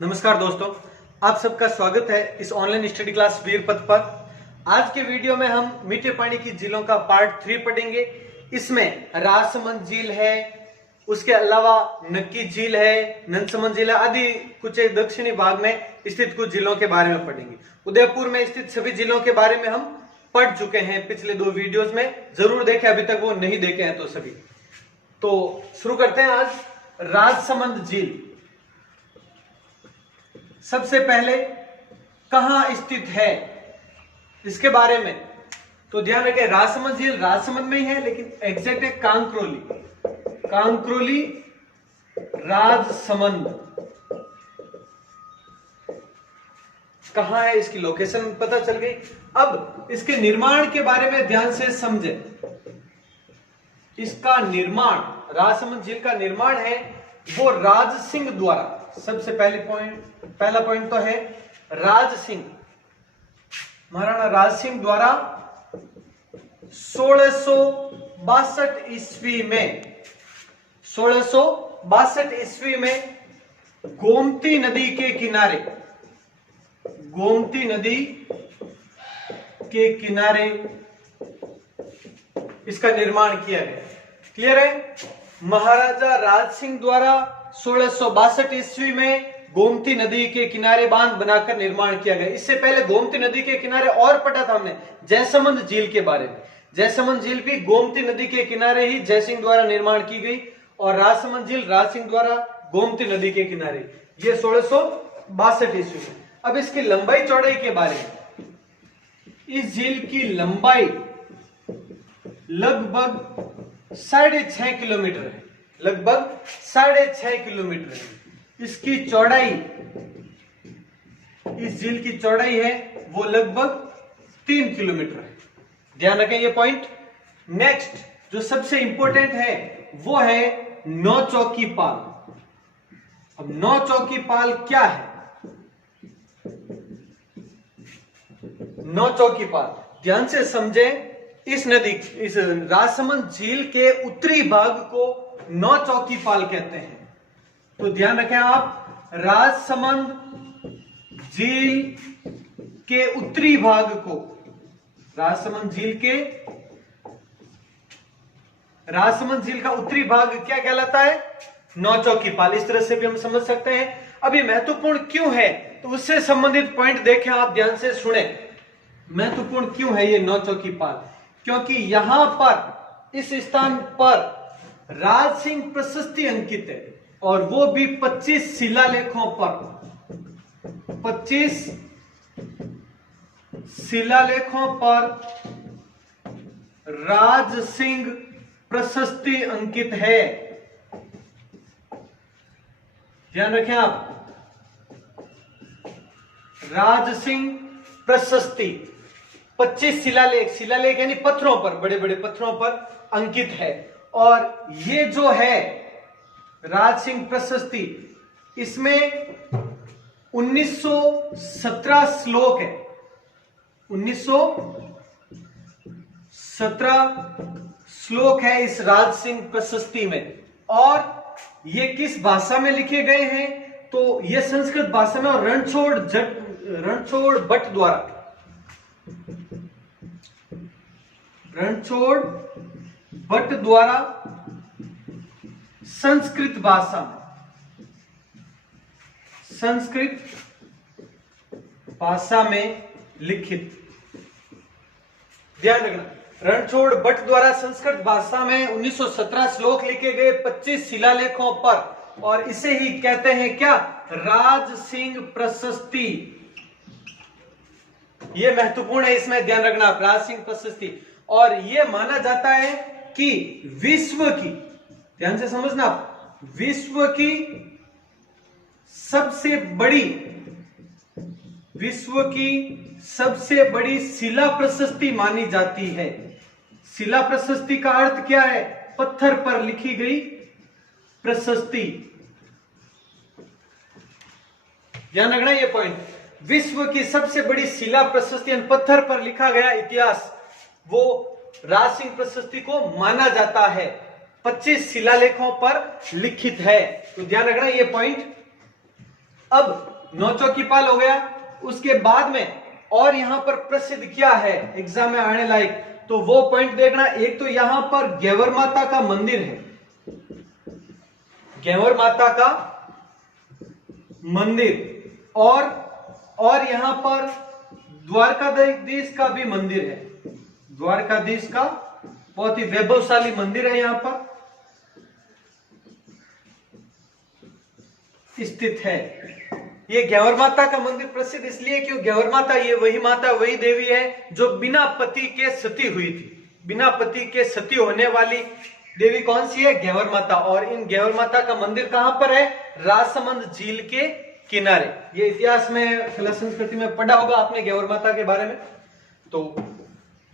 नमस्कार दोस्तों, आप सबका स्वागत है इस ऑनलाइन स्टडी क्लास वीरपथ पर। आज के वीडियो में हम मीठे पानी की झीलों का पार्ट 3 पढ़ेंगे। इसमें राजसमंद झील है, उसके अलावा नक्की झील है, नंदसमंद झील है आदि कुछ एक दक्षिणी भाग में स्थित कुछ झीलों के बारे में पढ़ेंगे। उदयपुर में स्थित सभी झीलों के बारे में हम पढ़ चुके हैं पिछले 2 वीडियोस में, जरूर देखें अभी तक वो नहीं देखे हैं तो सभी। तो शुरू करते हैं आज राजसमंद झील। सबसे पहले कहां स्थित है इसके बारे में तो ध्यान रखें, राजसमंद झील राजसमंद में ही है लेकिन एग्जैक्ट है कांकरोली राजसमंद। कहां है इसकी लोकेशन पता चल गई। अब इसके निर्माण के बारे में ध्यान से समझे। इसका निर्माण, राजसमंद झील का निर्माण है वो राज सिंह द्वारा। सबसे पहला पॉइंट तो है राज सिंह, महाराणा राज सिंह द्वारा 1662 ईस्वी में गोमती नदी के किनारे इसका निर्माण किया गया। क्लियर है? महाराजा राज सिंह द्वारा 1662 ईस्वी में गोमती नदी के किनारे बांध बनाकर निर्माण किया गया। इससे पहले गोमती नदी के किनारे और पढ़ा था हमने जयसमंद झील के बारे में। जयसमंद झील भी गोमती नदी के किनारे ही जयसिंह द्वारा निर्माण की गई और राजसमंद झील राज सिंह द्वारा गोमती नदी के किनारे, ये 1662 ईस्वी में। अब इसकी लंबाई चौड़ाई के बारे में, इस झील की लंबाई लगभग 6.5 किलोमीटर है, लगभग 6.5 किलोमीटर है। इसकी चौड़ाई, इस झील की चौड़ाई है वो लगभग 3 किलोमीटर है। ध्यान रखें ये पॉइंट। नेक्स्ट जो सबसे इंपॉर्टेंट है वो है नौ चौकी पाल। अब नौ चौकी पाल क्या है? नौ चौकी पाल ध्यान से समझे। इस राजसमंद झील के उत्तरी भाग को नौ चौकी पाल कहते हैं। तो ध्यान रखें आप, राजसमंद झील के उत्तरी भाग को, राजसमंद झील का उत्तरी भाग क्या कहलाता है? नौ चौकी पाल। इस तरह से भी हम समझ सकते हैं। अब ये महत्वपूर्ण क्यों है तो उससे संबंधित पॉइंट देखें, आप ध्यान से सुने। महत्वपूर्ण क्यों है ये नौ चौकी पाल? क्योंकि यहां पर, इस स्थान पर राज सिंह प्रशस्ति अंकित है और वो भी 25 शिलालेखों पर। 25 शिलालेखों पर राज सिंह प्रशस्ति अंकित है। ध्यान रखें आप, राज सिंह प्रशस्ति 25 शिलालेख यानी पत्थरों पर, बड़े बड़े पत्थरों पर अंकित है। और ये जो है राज सिंह प्रशस्ति, इसमें 1917 श्लोक है। 1917 श्लोक है इस राज सिंह प्रशस्ति में। और ये किस भाषा में लिखे गए हैं तो ये संस्कृत भाषा में और रणछोड़ भट्ट द्वारा संस्कृत भाषा में लिखित। ध्यान रखना, रणछोड़ भट्ट द्वारा संस्कृत भाषा में 1917 श्लोक लिखे गए 25 शिलालेखों पर, और इसे ही कहते हैं क्या? राज सिंह प्रशस्ति। यह महत्वपूर्ण है, इसमें ध्यान रखना, राज सिंह प्रशस्ति। और यह माना जाता है कि विश्व की, ध्यान से समझना, विश्व की सबसे बड़ी शिला प्रशस्ति मानी जाती है। शिला प्रशस्ति का अर्थ क्या है? पत्थर पर लिखी गई प्रशस्ति। ध्यान रखना ये पॉइंट। विश्व की सबसे बड़ी शिला प्रशस्ति पत्थर पर लिखा गया इतिहास, वो राज सिंह प्रशस्ति को माना जाता है। 25 शिलालेखों पर लिखित है। तो ध्यान रखना ये पॉइंट। अब नौचौकीपाल हो गया। उसके बाद में और यहां पर प्रसिद्ध क्या है एग्जाम में आने लायक, तो वो पॉइंट देखना। एक तो यहां पर घेवर माता का मंदिर है, घेवर माता का मंदिर, और यहां पर द्वारकाधीश का भी मंदिर है। द्वारकाधीश का बहुत ही वैभवशाली मंदिर है यहां पर स्थित है। ये घेवर माता का मंदिर प्रसिद्ध इसलिए क्यों, घेवर माता ये वही माता, वही देवी है जो बिना पति के सती हुई थी। बिना पति के सती होने वाली देवी कौन सी है, घेवर माता। और इन घेवर माता का मंदिर कहां पर है, राजसमंद झील के किनारे। ये इतिहास में, कला संस्कृति में पढ़ा होगा आपने घेवर माता के बारे में। तो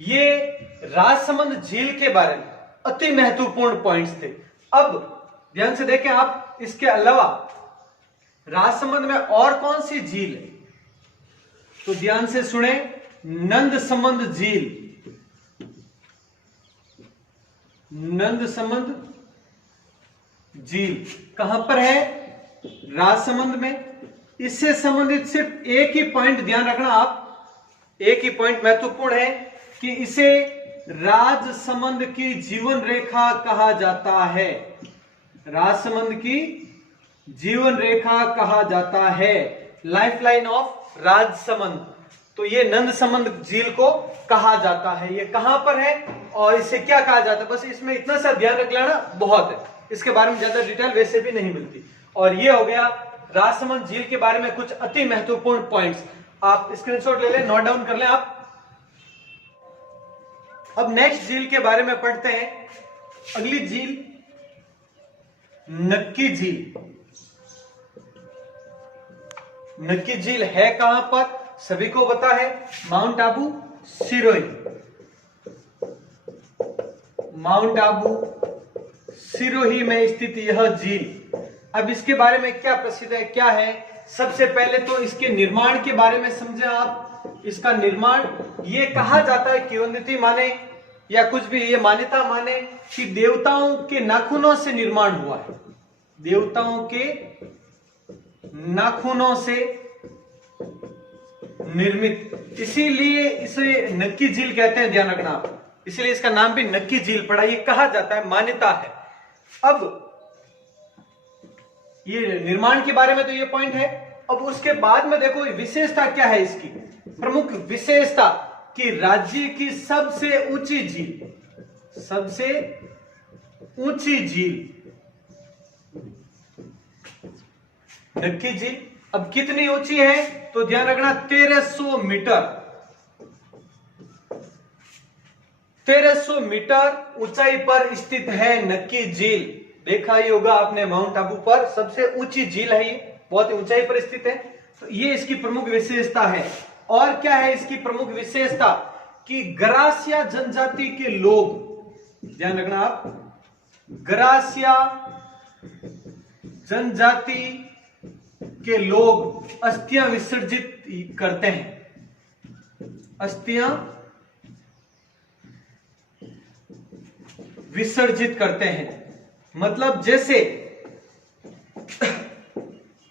ये राजसमंद झील के बारे में अति महत्वपूर्ण पॉइंट्स थे। अब ध्यान से देखें आप, इसके अलावा राजसमंद में और कौन सी झील है, तो ध्यान से सुने, नंदसमंद झील। नंदसमंद झील कहां पर है, राजसमंद में। इससे संबंधित सिर्फ एक ही पॉइंट ध्यान रखना आप, एक ही पॉइंट महत्वपूर्ण है कि इसे राजसमंद की जीवन रेखा कहा जाता है। राजसमंद की जीवन रेखा कहा जाता है, लाइफलाइन ऑफ राजसमंद। तो ये नंदसमंद झील को कहा जाता है। ये कहां पर है और इसे क्या कहा जाता है, बस इसमें इतना सा ध्यान रख लेना बहुत है। इसके बारे में ज्यादा डिटेल वैसे भी नहीं मिलती। और ये हो गया राजसमंद झील के बारे में कुछ अति महत्वपूर्ण पॉइंट्स। आप स्क्रीनशॉट ले लें, नोट डाउन कर लें आप। अब नेक्स्ट झील के बारे में पढ़ते हैं। अगली झील नक्की झील। नक्की झील है कहां पर, सभी को पता है, माउंट आबू सिरोही। माउंट आबू सिरोही में स्थित यह झील। अब इसके बारे में क्या प्रसिद्ध है, क्या है, सबसे पहले तो इसके निर्माण के बारे में समझें आप। इसका निर्माण, ये कहा जाता है, किंवदंती माने या कुछ भी ये मान्यता माने कि देवताओं के नाखूनों से निर्माण हुआ है। देवताओं के नाखूनों से निर्मित, इसीलिए इसे नक्की झील कहते हैं, ध्यान रखना आप। इसलिए इसका नाम भी नक्की झील पड़ा, ये कहा जाता है, मान्यता है। अब ये निर्माण के बारे में तो ये पॉइंट है। अब उसके बाद में देखो विशेषता क्या है इसकी, प्रमुख विशेषता कि राज्य की सबसे ऊंची झील, सबसे ऊंची झील नक्की झील। अब कितनी ऊंची है, तो ध्यान रखना 1300 मीटर। 1300 मीटर ऊंचाई पर स्थित है नक्की झील। देखा ही होगा आपने, माउंट आबू पर सबसे ऊंची झील है, ये बहुत ऊंचाई पर स्थित है। तो ये इसकी प्रमुख विशेषता है। और क्या है इसकी प्रमुख विशेषता कि गरासिया जनजाति के लोग, ध्यान रखना आप, गरासिया जनजाति के लोग अस्थियां विसर्जित करते हैं। अस्थियां विसर्जित करते हैं, मतलब जैसे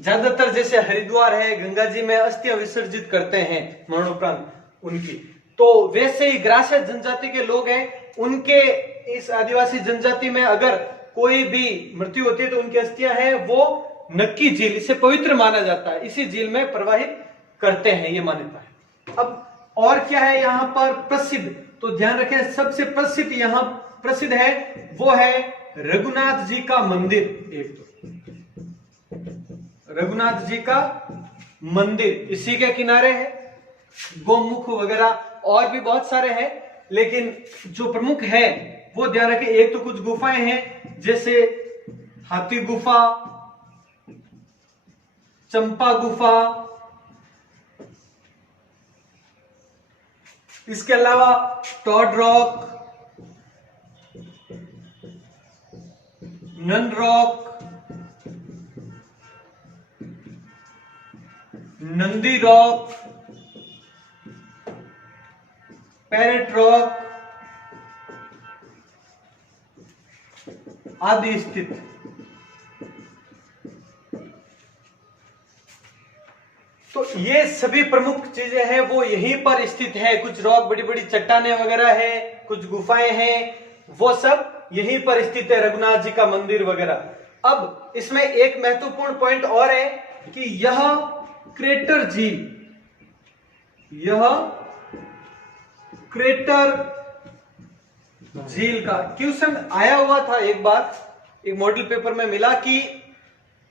ज्यादातर जैसे हरिद्वार है, गंगा जी में अस्थियां विसर्जित करते हैं मरणोपरांत उनकी, तो वैसे ही ग्रासिया जनजाति के लोग हैं, उनके इस आदिवासी जनजाति में अगर कोई भी मृत्यु होती है तो उनकी अस्थियां हैं वो नक्की झील, इसे पवित्र माना जाता है, इसी झील में प्रवाहित करते हैं, ये मान्यता है। अब और क्या है यहां पर प्रसिद्ध, तो ध्यान रखें सबसे प्रसिद्ध यहां प्रसिद्ध है वो है रघुनाथ जी का मंदिर। एक तो रघुनाथ जी का मंदिर इसी के किनारे है, गोमुख वगैरह और भी बहुत सारे हैं, लेकिन जो प्रमुख है वो ध्यान रखें। एक तो कुछ गुफाएं हैं जैसे हाथी गुफा, चंपा गुफा, इसके अलावा toad rock, nun rock, Nandi rock, parrot rock आदि स्थित। तो ये सभी प्रमुख चीजें हैं वो यहीं पर स्थित है। कुछ रॉक, बड़ी बड़ी चट्टाने वगैरह है, कुछ गुफाएं हैं, वो सब यहीं पर स्थित है, रघुनाथ जी का मंदिर वगैरह। अब इसमें एक महत्वपूर्ण पॉइंट और है कि यह क्रेटर झील, यह क्रेटर झील का क्वेश्चन आया हुआ था एक बार, एक मॉडल पेपर में मिला कि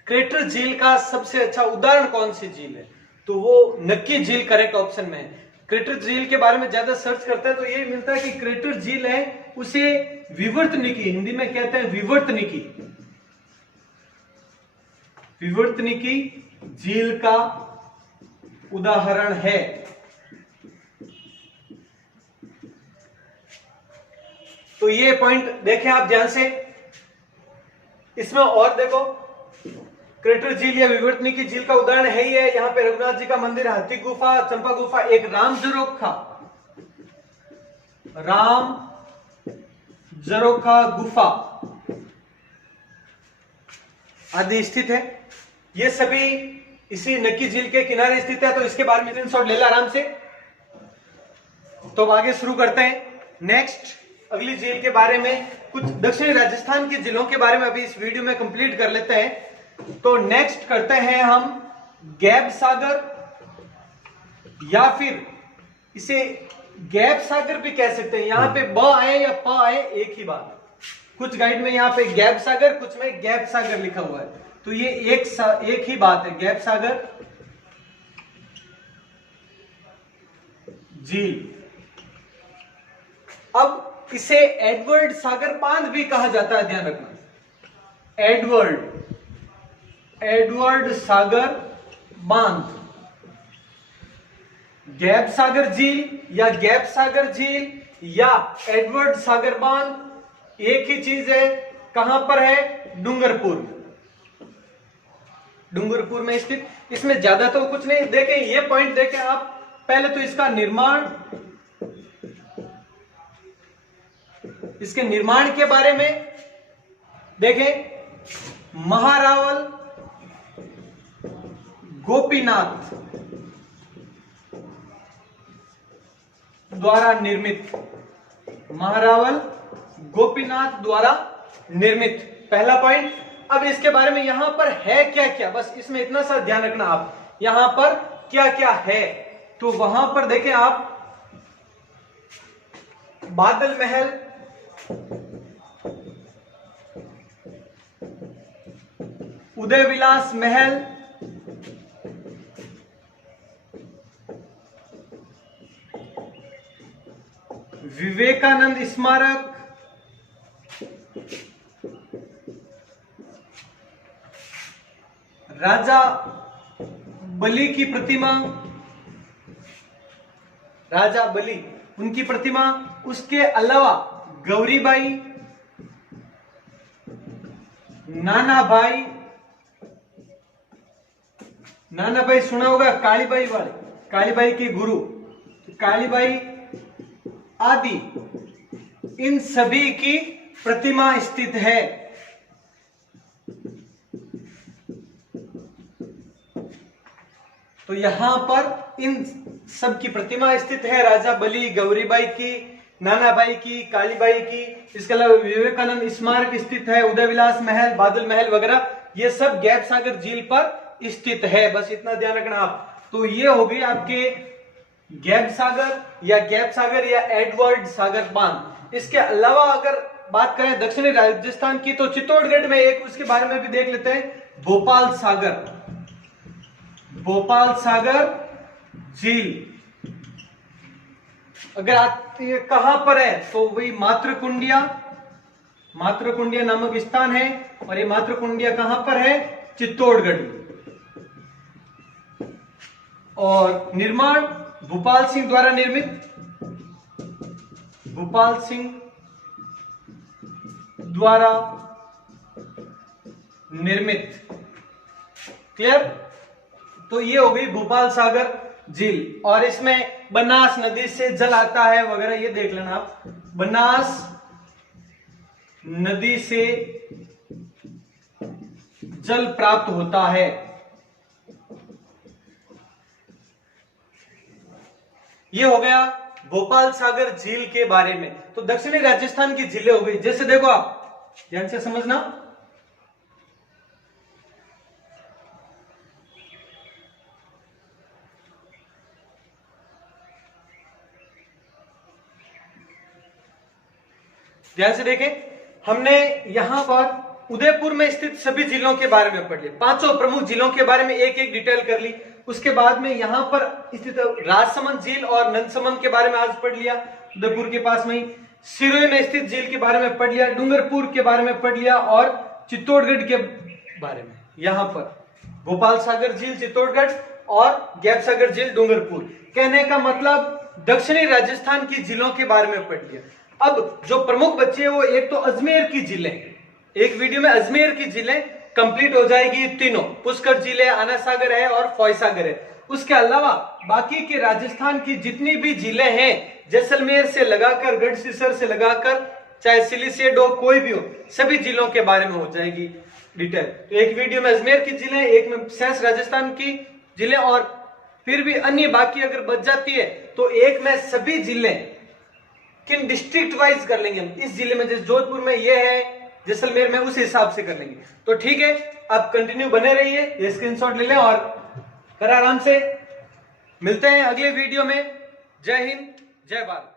क्रेटर झील का सबसे अच्छा उदाहरण कौन सी झील है, तो वो नक्की झील करेक्ट ऑप्शन में है। क्रेटर झील के बारे में ज्यादा सर्च करते हैं तो ये मिलता है कि क्रेटर झील है उसे विवर्तनिकी, हिंदी में कहते हैं विवर्तनिकी, विवर्तनिकी झील का उदाहरण है। तो ये पॉइंट देखें आप ध्यान से। इसमें और देखो, क्रेटर झील या विवर्तनिकी झील का उदाहरण है ही है। यहाँ पे रघुनाथ जी का मंदिर, हाथी गुफा, चंपा गुफा, एक राम जरोखा, राम जरोखा गुफा आदि स्थित है। ये सभी इसी नक्की झील के किनारे स्थित है। तो इसके बारे में स्क्रीनशॉट ले ला आराम से। तो अब आगे शुरू करते हैं नेक्स्ट अगली झील के बारे में। कुछ दक्षिणी राजस्थान की झीलों के बारे में अभी इस वीडियो में कंप्लीट कर लेते हैं। तो नेक्स्ट करते हैं हम गैब सागर, या फिर इसे गैब सागर भी कह सकते हैं। यहां पे ब आए या प आए एक ही बात। कुछ गाइड में यहां पे गैब सागर, कुछ में गैब सागर लिखा हुआ है, तो ये एक ही बात है, गैब सागर झील। अब इसे एडवर्ड सागर बांध भी कहा जाता है, ध्यान रखना, एडवर्ड सागर बांध, गैब सागर झील या गैब सागर झील या एडवर्ड सागर बांध एक ही चीज है। कहां पर है? डूंगरपुर में स्थित। इसमें ज्यादा तो कुछ नहीं, देखें ये पॉइंट देखें आप। पहले तो इसका निर्माण, इसके निर्माण के बारे में देखें। महारावल गोपीनाथ द्वारा निर्मित, महारावल गोपीनाथ द्वारा निर्मित, पहला पॉइंट। अब इसके बारे में यहां पर है क्या क्या, बस इसमें इतना सा ध्यान रखना आप, यहां पर क्या क्या है। तो वहां पर देखें आप, बादल महल, उदय विलास महल, विवेकानंद स्मारक, राजा बलि की प्रतिमा, राजा बलि उनकी प्रतिमा, उसके अलावा गौरीबाई, नानाभाई, नानाभाई सुना होगा, कालीबाई वाले, कालीबाई के गुरु कालीबाई आदि, इन सभी की प्रतिमा स्थित है। तो यहां पर इन सब की प्रतिमा स्थित है, राजा बलि, गौरीबाई की, नानाबाई की, कालीबाई की। इसके अलावा विवेकानंद स्मारक स्थित है, उदय विलास महल, बादल महल वगैरह, ये सब गैब सागर झील पर स्थित है। बस इतना ध्यान रखना आप। तो ये हो गई आपके गैब सागर या एडवर्ड सागर बांध। इसके अलावा अगर बात करें दक्षिणी राजस्थान की, तो चित्तौड़गढ़ में एक, उसके बारे में भी देख लेते हैं, भोपाल सागर झील। अगर आती है कहां पर है, तो वही मातृकुंडिया नामक स्थान है, और ये मातृकुंडिया कहां पर है? चित्तौड़गढ़। और निर्माण भूपाल सिंह द्वारा निर्मित, क्लियर। तो ये हो गई भोपाल सागर झील। और इसमें बनास नदी से जल आता है वगैरह, ये देख लेना आप, बनास नदी से जल प्राप्त होता है। ये हो गया भोपाल सागर झील के बारे में। तो दक्षिणी राजस्थान की झीलें हो गई। जैसे देखो आप ध्यान से समझना, ध्यान से देखें, हमने यहां पर उदयपुर में स्थित सभी जिलों के बारे में पढ़ लिया, पांचों प्रमुख जिलों के बारे में एक एक डिटेल कर ली। उसके बाद में यहां पर स्थित राजसमंद झील और नंदसमंद के बारे में आज पढ़ लिया, उदयपुर के पास में ही। सिरोही में स्थित झील के बारे में पढ़ लिया, डूंगरपुर के बारे में पढ़ लिया और चित्तौड़गढ़ के बारे में। यहां पर भोपाल सागर झील चित्तौड़गढ़ और गैप सागर झील डूंगरपुर। कहने का मतलब दक्षिणी राजस्थान की झीलों के बारे में पढ़ लिया। अब जो प्रमुख बच्चे हैं वो एक तो अजमेर की झीलें, एक वीडियो में अजमेर की झीलें कंप्लीट हो जाएगी तीनों, पुष्कर झील है, आना सागर है और फॉय सागर है। उसके अलावा बाकी के राजस्थान की जितनी भी झीलें हैं, जैसलमेर से लगाकर गढ़सीसर से लगाकर चाहे सिलिसिएट हो कोई भी हो, सभी झीलों के बारे में हो जाएगी डिटेल। तो एक वीडियो में अजमेर की झीलें, एक में शेष राजस्थान की झीलें और फिर भी अन्य बाकी अगर बच जाती है तो एक में सभी जिले किन डिस्ट्रिक्ट वाइज कर लेंगे हम। इस जिले में जैसे जोधपुर में ये है, जैसलमेर में उस हिसाब से कर लेंगे। तो ठीक है, आप कंटिन्यू बने रहिए, ये स्क्रीनशॉट ले लें और कर आराम से। मिलते हैं अगले वीडियो में। जय हिंद, जय भारत।